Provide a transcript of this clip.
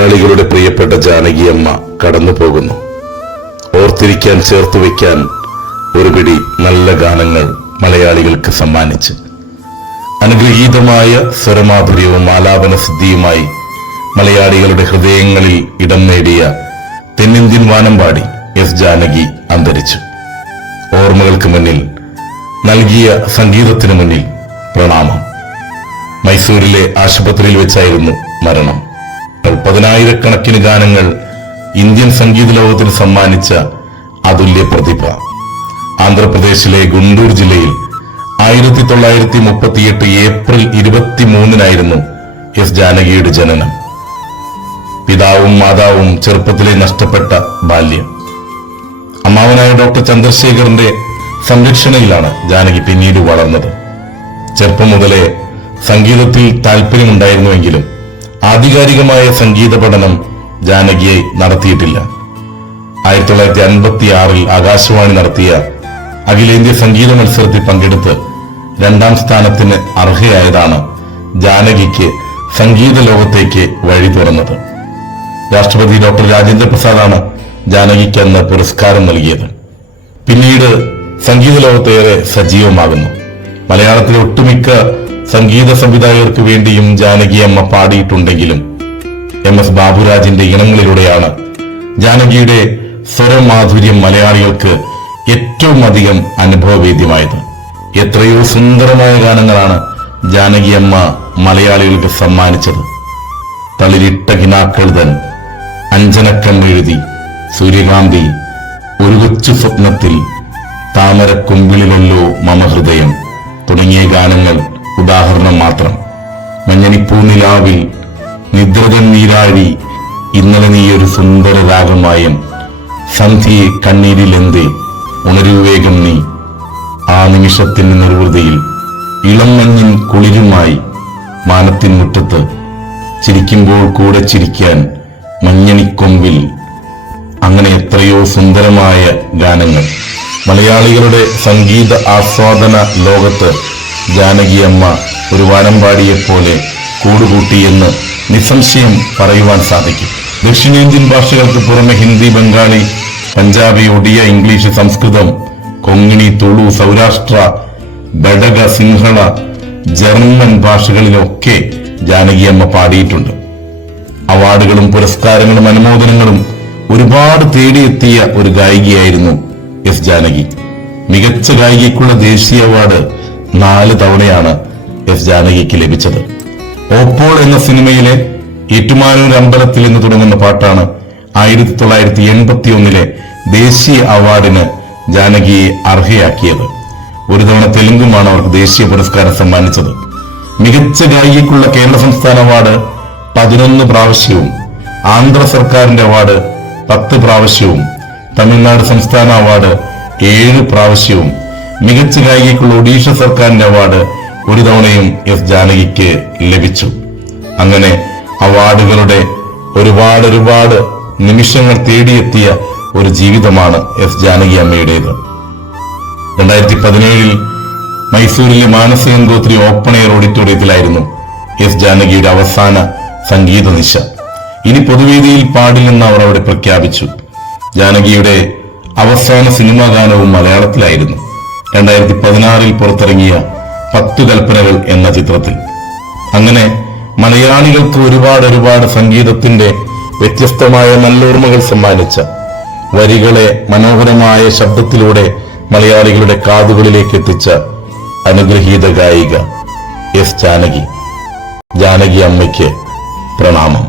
മലയാളികളുടെ പ്രിയപ്പെട്ട ജാനകിയമ്മ കടന്നു പോകുന്നു. ഓർത്തിരിക്കാൻ ചേർത്ത് വയ്ക്കാൻ ഒരു പിടി നല്ല ഗാനങ്ങൾ മലയാളികൾക്ക് സമ്മാനിച്ച് അനുഗ്രഹീതമായ സ്വരമാധുര്യവും ആലാപന സിദ്ധിയുമായി മലയാളികളുടെ ഹൃദയങ്ങളിൽ ഇടം നേടിയ തെന്നിന്ത്യൻ വാനമ്പാടി എസ് ജാനകി അന്തരിച്ചു. ഓർമ്മകൾക്ക് മുന്നിൽ, നൽകിയ സംഗീതത്തിനു മുന്നിൽ പ്രണാമം. മൈസൂരിലെ ആശുപത്രിയിൽ വെച്ചായിരുന്നു മരണം. 10,000-കണക്കിന് ഗാനങ്ങൾ ഇന്ത്യൻ സംഗീത ലോകത്തിന് സമ്മാനിച്ച അതുല്യ പ്രതിഭ. ആന്ധ്രാപ്രദേശിലെ ഗുണ്ടൂർ ജില്ലയിൽ 1938 ഏപ്രിൽ 23-നായിരുന്നു എസ് ജാനകിയുടെ ജനനം. പിതാവും മാതാവും ചെറുപ്പത്തിലെ നഷ്ടപ്പെട്ട ബാല്യം. അമ്മാവനായ ഡോക്ടർ ചന്ദ്രശേഖറിന്റെ സംരക്ഷണയിലാണ് ജാനകി പിന്നീട് വളർന്നത്. ചെറുപ്പം മുതലേ സംഗീതത്തിൽ താല്പര്യമുണ്ടായിരുന്നുവെങ്കിലും ആധികാരികമായ സംഗീത പഠനം ജാനകിയെ നടത്തിയിട്ടില്ല. 1956-ൽ ആകാശവാണി നടത്തിയ അഖിലേന്ത്യാ സംഗീത മത്സരത്തിൽ പങ്കെടുത്ത് 2ാം സ്ഥാനത്തിന് അർഹയായതാണ് ജാനകിക്ക് സംഗീത ലോകത്തേക്ക് വഴി തുറന്നത്. രാഷ്ട്രപതി ഡോക്ടർ രാജേന്ദ്ര പ്രസാദാണ് ജാനകിക്ക് അന്ന് പുരസ്കാരം നൽകിയത്. പിന്നീട് സംഗീത ലോകത്തേറെ സജീവമാകുന്നു. മലയാളത്തിലെ ഒട്ടുമിക്ക സംഗീത സംവിധായകർക്ക് വേണ്ടിയും ജാനകിയമ്മ പാടിയിട്ടുണ്ടെങ്കിലും MS ബാബുരാജിന്റെ ഇണങ്ങളിലൂടെയാണ് ജാനകിയുടെ സ്വരമാധുര്യം മലയാളികൾക്ക് ഏറ്റവും അധികം അനുഭവവേദ്യമായത്. എത്രയോ സുന്ദരമായ ഗാനങ്ങളാണ് ജാനകിയമ്മ മലയാളികൾക്ക് സമ്മാനിച്ചത്. തളിരിട്ട കിനാക്കളുതൻ, അഞ്ജനക്കണ്ണെഴുതി, സൂര്യകാന്തി, ഒരു കൊച്ചു സ്വപ്നത്തിൽ, താമരക്കൊമ്പിളിലല്ലോ മമഹൃദയം തുടങ്ങിയ ഗാനങ്ങൾ ഉദാഹരണം മാത്രം. മഞ്ഞണിപ്പൂനിലാവിൽ, നിദ്രതൻ നീരാഴി, ഇന്നലെ നീയൊരു സുന്ദര രാഗമായം, സന്ധ്യയെ കണ്ണീരിലെന്തേ, ഉണരൂ വേഗം നീ, ആ നിമിഷത്തിന് നിർവൃതിയിൽ, ഇളം മഞ്ഞിൻ കുളിരുമായി, മാനത്തിൻ മുറ്റത്ത്, ചിരിക്കുമ്പോൾ കൂടെ ചിരിക്കാൻ, മഞ്ഞണിക്കൊമ്പിൽ. അങ്ങനെ എത്രയോ സുന്ദരമായ ഗാനങ്ങൾ. മലയാളികളുടെ സംഗീത ആസ്വാദന ലോകത്ത് ജാനകിയമ്മ ഒരു വാനമ്പാടിയെപ്പോലെ കൂടുകൂട്ടിയെന്ന് നിസ്സംശയം പറയുവാൻ സാധിക്കും. ദക്ഷിണേന്ത്യൻ ഭാഷകൾക്ക് പുറമെ ഹിന്ദി, ബംഗാളി, പഞ്ചാബി, ഒഡിയ, ഇംഗ്ലീഷ്, സംസ്കൃതം, കൊങ്ങിണി, തുളു, സൗരാഷ്ട്ര, ബഡഗ, സിംഹള, ജർമ്മൻ ഭാഷകളിലൊക്കെ ജാനകിയമ്മ പാടിയിട്ടുണ്ട്. അവാർഡുകളും പുരസ്കാരങ്ങളും അനുമോദനങ്ങളും ഒരുപാട് തേടിയെത്തിയ ഒരു ഗായികയായിരുന്നു എസ് ജാനകി. മികച്ച ഗായികയ്ക്കുള്ള ദേശീയ അവാർഡ് 4 തവണയാണ് എസ് ജാനകിക്ക് ലഭിച്ചത്. ഓപ്പോൾ എന്ന സിനിമയിലെ ഏറ്റുമാനൂർ അമ്പലത്തിൽ എന്ന് തുടങ്ങുന്ന പാട്ടാണ് 1981-ലെ ദേശീയ അവാർഡിന് ജാനകിയെ അർഹയാക്കിയത്. ഒരു തവണ തെലുങ്കുമാണ് അവർക്ക് ദേശീയ പുരസ്കാരം സമ്മാനിച്ചത്. മികച്ച ഗായികയ്ക്കുള്ള കേരള സംസ്ഥാന അവാർഡ് 11 പ്രാവശ്യവും, ആന്ധ്ര സർക്കാരിന്റെ അവാർഡ് 10 പ്രാവശ്യവും, തമിഴ്നാട് സംസ്ഥാന അവാർഡ് 7 പ്രാവശ്യവും, മികച്ച ഗായികയ്ക്കുള്ള ഒഡീഷ സർക്കാരിന്റെ അവാർഡ് 1 തവണയും എസ് ജാനകിക്ക് ലഭിച്ചു. അങ്ങനെ അവാർഡുകളുടെ ഒരുപാട് നിമിഷങ്ങൾ തേടിയെത്തിയ ഒരു ജീവിതമാണ് എസ് ജാനകി അമ്മയുടേത്. 2017-ൽ മൈസൂരിലെ മാനസ ഗംഗോത്രി ഓപ്പൺ എയർ ഓഡിറ്റോറിയത്തിലായിരുന്നു എസ് ജാനകിയുടെ അവസാന സംഗീത നിശ. ഇനി പൊതുവേദിയിൽ പാടില്ലെന്ന് അവർ അവിടെ പ്രഖ്യാപിച്ചു. ജാനകിയുടെ അവസാന സിനിമാ ഗാനവും മലയാളത്തിലായിരുന്നു. 2016-ൽ പുറത്തിറങ്ങിയ 10 കൽപ്പനകൾ എന്ന ചിത്രത്തിൽ. അങ്ങനെ മലയാളികൾക്ക് ഒരുപാട് സംഗീതത്തിന്റെ വ്യത്യസ്തമായ നല്ലോർമ്മകൾ സമ്മാനിച്ച, വരികളെ മനോഹരമായ ശബ്ദത്തിലൂടെ മലയാളികളുടെ കാതുകളിലേക്ക് എത്തിച്ച അനുഗ്രഹീത ഗായിക എസ് ജാനകി. ജാനകി അമ്മയ്ക്ക് പ്രണാമം.